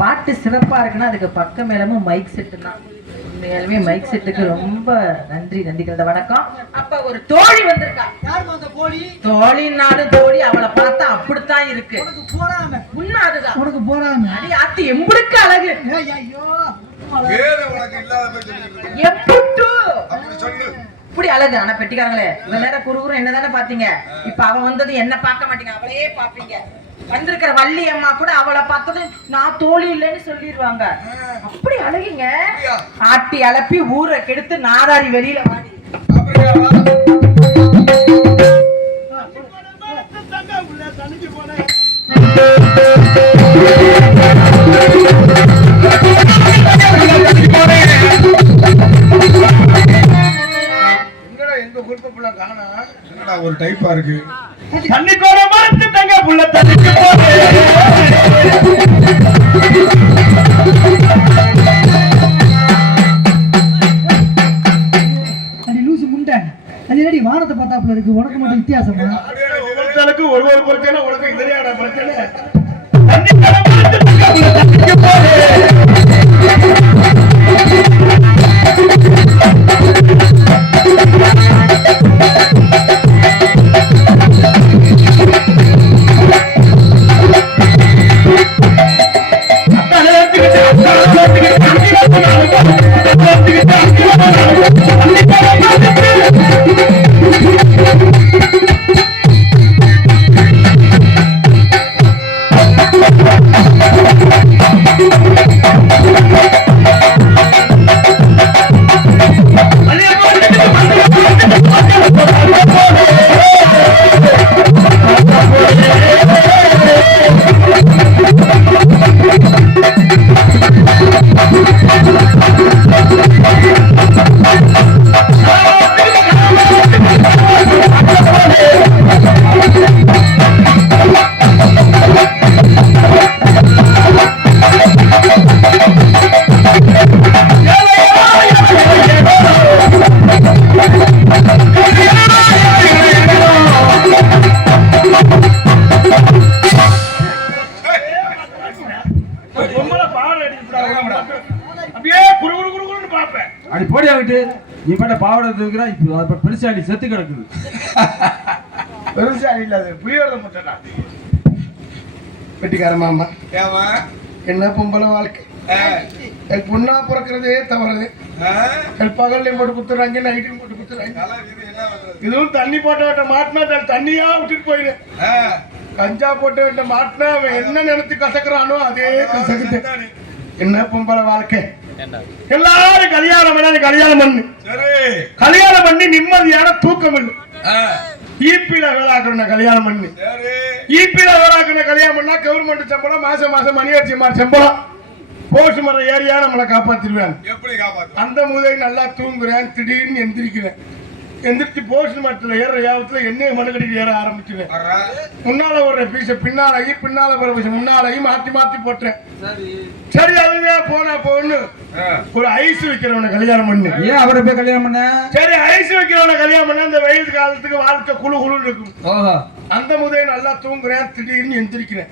பாட்டு சிறப்பா இருக்குன்னா அதுக்கு பக்கம் மேலமும் மைக் செட்டு தான். உண்மையாலுமே மைக் செட்டுக்கு ரொம்ப நன்றி நன்றிகள். வணக்கம். அப்ப ஒரு தோழி வந்திருக்கா. தோழினாலும் தோழி அவளை பார்த்தா அப்படித்தான் இருக்கு. உண்மை அதுதான். உனக்கு போறாங்க அடி ஆத்தி எம்புருக்கு அழகு. இப்படி அழகு. ஆனா பெட்டிக்காரங்களே இவ்வளவு நேரம் குறுகுறு என்னதானே பாத்தீங்க. இப்ப அவ வந்தது என்ன பார்க்க மாட்டீங்க, அவளையே பாப்பீங்க. வந்திருக்கிற வள்ளி அம்மா கூட அவளை பார்த்தது நான் தோழி இல்லைன்னு சொல்லிடுவாங்க. அப்படி அழகிங்க. ஆட்டி அலப்பி ஊரை கெடுத்து நாராரி வெளியில வாடி. ஒரு டைப்பா இருக்கு. தண்ணி கோர மரத்து தங்க புள்ள தண்ணிக்கு போறே. அடி லூசு முண்டை. அது என்னடி வானத்தை பார்த்தாப்புல இருக்கு, உனக்கு மட்டும் வித்தியாசமா? ஒவ்வொருத்தருக்கு ஒரு பிரச்சனை, உனக்கு தெரியாத பிரச்சனை. தண்ணி கோர மரத்து தங்க புள்ள தண்ணிக்கு போறே. அடி போடி ஆகிட்டு நீ பண்ண பாவடை இருக்கிறா. இப்ப பெருசாடி செத்து கிடக்குது. பெருசாடி இல்ல, அது புளியோட முட்டை. வெட்டிக்கார மாமா, என்ன பொம்பளை வாழ்க்கை. என் பொண்ணா பிறக்கிறதே தவறுது. பகல்லையும் போட்டு குத்துறாங்க, நைட்டையும் போட்டு குத்துறாங்க. இதுவும் தண்ணி போட்ட விட்ட மாட்டினா தண்ணியா விட்டுட்டு போயிடு. கஞ்சா போட்டு விட்ட மாட்டினா அவன் என்ன நினைச்சு கசக்குறானோ அதே கசக்குது. என்ன பொம்பளை வாழ்க்கை. எல்லாரும் கல்யாணம் பண்ணு, கல்யாணம் பண்ணி நிம்மதியான தூக்கம் இல்லை. ஈபில வேளாக்கணும் கல்யாணம் பண்ணி. ஈபில வேளாக்கணும் கல்யாணம் பண்ணா கவர்மெண்ட் சம்பளம் மாசம் மாசம் மணியாட்சி சம்பளம். போஸ்ட் மரம் ஏரியா நம்மளை காப்பாத்திருவேன். அந்த முதலை நல்லா தூங்குறேன், திடீர்னு எந்திரிக்கிறேன். எந்திரிச்சு போஸ்ட் மரத்துல ஏற யாபத்துல எண்ணெய் மனுக்கடிக்கு ஏற ஆரம்பிச்சுவேன். முன்னால ஒரு பீச பின்னாலையும் பின்னால முன்னாலையும் மாத்தி மாத்தி போட்டேன். சரி அதுவே போனா போன்னு ஒரு ஐஸ் வைக்கிறவனை கல்யாணம் பண்ணு. ஏன் அவரை போய் கல்யாணம் பண்ண? சரி ஐஸ் வைக்கிறவனை கல்யாணம் பண்ண இந்த வெயில் காலத்துக்கு வாழ்க்கை குழு குழுன்னு இருக்கும். அந்த முதலை நல்லா தூங்குறேன், திடீர்னு எந்திரிக்கிறேன்.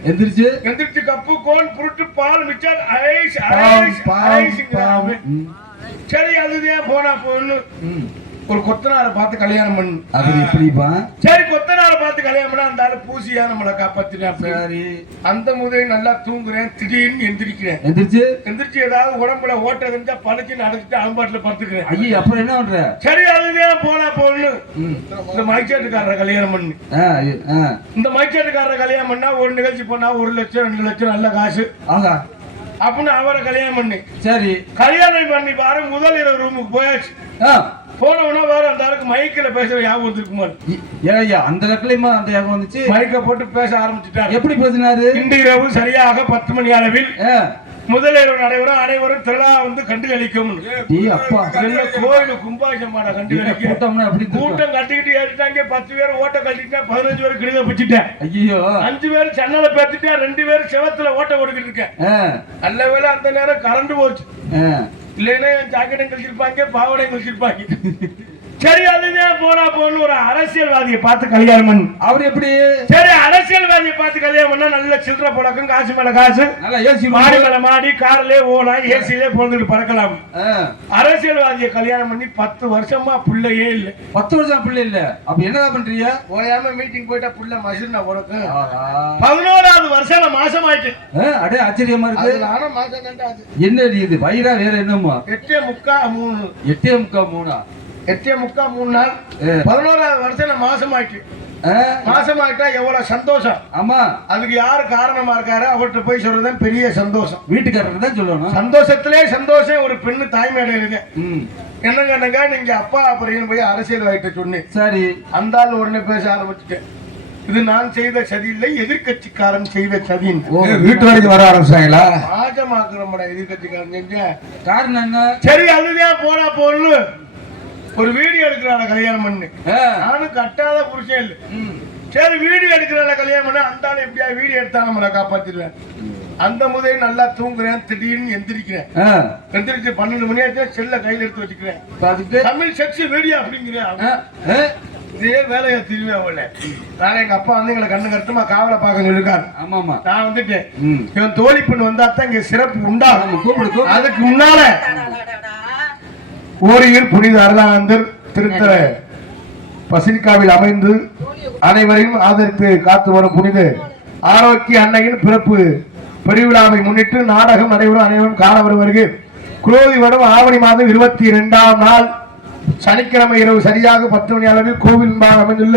எந்திரிச்சு கப்பு கோன் புருட்டு பால் மிச்சர் ஐஸ் ஐஸ் ஐஸ். சரி அதுவே போனா போன்னு ஒரு கொத்தனாரை பார்த்து கல்யாணம் பண்ணு. அது எப்படிப்பா? சரி கொத்தனாரை பார்த்து கல்யாணம் பண்ண அந்த ஆளு பூசியா நம்மளை காப்பாத்தினா. சரி அந்த முதலை நல்லா தூங்குறேன், திடீர்னு எந்திரிக்கிறேன். எந்திரிச்சு ஏதாவது உடம்புல ஓட்ட இருந்தா பழச்சு நடந்துட்டு அம்பாட்டுல படுத்துக்கிறேன். ஐயோ அப்புறம் என்ன பண்ற? சரி அதுதான் போனா போன்னு இந்த மைச்சேட்டுக்காரரை கல்யாணம் பண்ணு. இந்த மைச்சேட்டுக்காரரை கல்யாணம் பண்ணா ஒரு நிகழ்ச்சி பண்ணா 1 லட்சம் 2 லட்சம் நல்ல காசு அப்படின்னு அவரை கல்யாணம் பண்ணி. சரி கல்யாணம் பண்ணி பாரு, முதல் இரவு ரூமுக்கு போயாச்சு. போனவனா வேற அந்த ஆளுக்கு மைக்கில பேசுற ஞாபகம் வந்துருக்குமா? அந்த லட்சமா அந்த ஞாபகம் வந்துச்சு. மைக்க போட்டு பேச ஆரம்பிச்சுட்டாரு. எப்படி பேசினாரு? இன்று இரவு சரியாக 10 மணி அளவில் முதல் இரவு நடைபெறும். அனைவரும் திருவிழா வந்து கண்டு அளிக்கும். கோயில் கும்பாசமான கண்டு கூட்டம் கட்டிக்கிட்டு ஏறிட்டாங்க. 10 பேர் ஓட்ட கட்டிட்டா, 15 பேர் கிழித பிடிச்சிட்டேன். ஐயோ 5 பேர் சன்னல பேத்துட்டா, 2 பேர் செவத்துல ஓட்ட கொடுக்கிட்டு இருக்கேன். நல்ல வேலை அந்த நேரம் கரண்ட் போச்சு. இல்லைன்னா என் ஜாக்கெட்டும் கழிச்சிருப்பாங்க, பாவடையும் கழிச்சிருப்பாங்க. சரி அதுதான் போனா போன்னு ஒரு அரசியல்வாதியை பார்த்து கல்யாணம் பண்ணு. அவர் எப்படி சரி அரசியல்வாதியை பார்த்து கல்யாணம் பண்ணா நல்ல சில்லற புழக்கம், காசு மேல காசு, நல்லா ஏசி மாடி மேல மாடி, கார்லயே ஓலாம், ஏசிலே போந்துட்டு பறக்கலாம். அரசியல்வாதியை கல்யாணம் பண்ணி 10 வருஷமா பிள்ளையே இல்ல. 10 வருஷம் பிள்ளை இல்ல. அப்ப என்னதான் பண்றீங்க? ஓயாம மீட்டிங் போயிட்டா புள்ள மசுனா உனக்கு 11வது வருஷம் மாசம் ஆயிட்டு. அடே ஆச்சரியமா இருக்கு. நானும் மாசம் கண்டாது. என்ன இது வயிறா வேற என்னமா? 8.3 8.3 8.3 நாள் 11வது வருஷம் மாசம் ஆயிட்டு. மாசம் ஆயிட்டா எவ்வளவு சந்தோஷம். ஆமா, அதுக்கு யாரு காரணமா இருக்காரு அவர்கிட்ட போய் சொல்றதுதான் பெரிய சந்தோஷம். வீட்டுக்காரர் தான் சொல்லணும். சந்தோஷத்திலே சந்தோஷம் ஒரு பெண்ணு தாய்மையில இருக்கு. என்னங்க நீங்க அப்பா அப்புறம் போய் அரசியல்வாதிட்ட சொன்னேன். சரி, அந்த ஆள் உடனே பேச ஆரம்பிச்சுட்டேன். இது நான் செய்த சதி இல்லை, எதிர்கட்சிக்காரன் செய்த சதின். வீட்டு வரைக்கும் வர ஆரம்பிச்சாங்களா? ராஜமாக்குறோம்டா எதிர்கட்சிக்காரன் செஞ்ச காரணம் என்ன? சரி அதுதான் போனா போன்னு ஒரு வீடியோ எடுக்கிறான கல்யாணம் பண்ணு. நானும் கட்டாத புருஷன் இல்லை. சரி வீடியோ எடுக்கிறான கல்யாணம் பண்ண அந்த ஆள் எப்படியா வீடியோ எடுத்தா நம்மளை காப்பாத்திடுவேன். அந்த முதல் நல்லா தூங்குறேன், திடீர்னு எந்திரிக்கிறேன். எந்திரிச்சு 12 மணி ஆச்சு, செல்ல கையில எடுத்து வச்சுக்கிறேன். தமிழ் செக்ஸ் வீடியோ அப்படிங்கிறேன். இதே வேலையை திரும்பி அவள நானே எங்க அப்பா வந்து எங்களை கண்ணு கருத்துமா காவலை பார்க்க சொல்லிருக்காரு. ஆமாமா, நான் வந்துட்டேன். இவன் தோழி பெண் வந்தா தான் இங்க சிறப்பு உண்டாகும். கூப்பிடு. அதுக்கு முன்னால ஓரியில் புனித அருளானந்தர் திருத்தல பசிலிக்காவில் அமைந்து அனைவரையும் ஆதரித்து காத்து வரும் புனித ஆரோக்கிய அன்னையின் பிறப்பு பெருவிழாவை முன்னிட்டு நாடகம் நடைபெறும். அனைவரும் காண வருவருக்கு குரோதி வரும் ஆவணி மாதம் 22ஆம் நாள் சனிக்கிழமை இரவு சரியாக 10 மணி அளவில் கோவில் அமைந்துள்ள